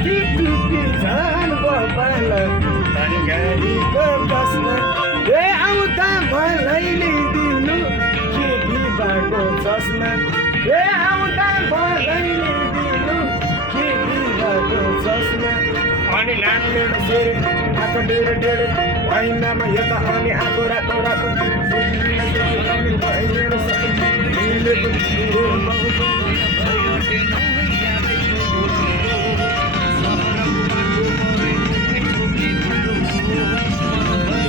माथि टुपी झन् गोपाल धनगढीको बस्न ए आउँदा भलैले दिनु के बिबाको चस्मा ए आउँदा भलैले दिनु के बिबाको चस्मा अनि नानीले फेरि आँखा डेढ डेढ ऐनामा यता अनि आएको रातो रातो भइदिएर